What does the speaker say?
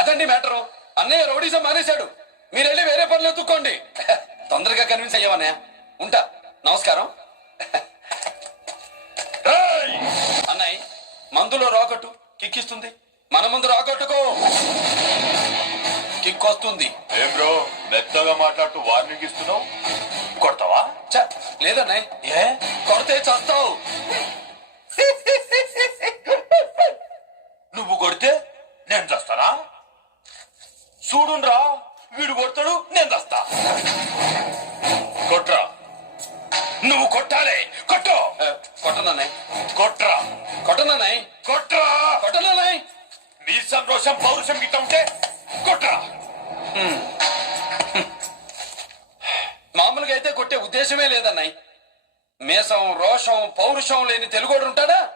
అదండి మ్యాటరు. అన్నయ్య రౌడీజం మానేశాడు. మీరు వెళ్ళి వేరే పనులు ఎత్తుక్కోండి. తొందరగా కన్విన్స్ అయ్యావన్నయ్య. ఉంటా. నమస్కారం. అన్నయ్య మందులో రాకట్టు కిక్కిస్తుంది. మన ముందు రాకట్టుకో, కిక్ వస్తుంది. ఏం బ్రో మెత్తగా మాట్లాడుతూ వార్నింగ్ ఇస్తున్నావు? కొడతావా? లేదన్నయ్య. ఏ కొడితే చస్తావు. నువ్వు కొడితే నేను చస్తానా? చూడుండ్రా, వీడు కొడతాడు, నేను చస్తా. కొట్రా. నువ్వు కొట్టాలి. కొట్టు. కొట్టనన్నయ్య. కొట్రా. కొట్టనన్నయ్య. కొట్రా. కొట్టనన్నయ్య. నీ సంతోషం పౌరుషం గిట్ట ఉంటే కొట్రా. మామూలుగా అయితే కొట్టే ఉద్దేశమే లేదన్నయ్య. మేషం రోషం పౌరుషం లేని తెలుగోడు ఉంటాడా?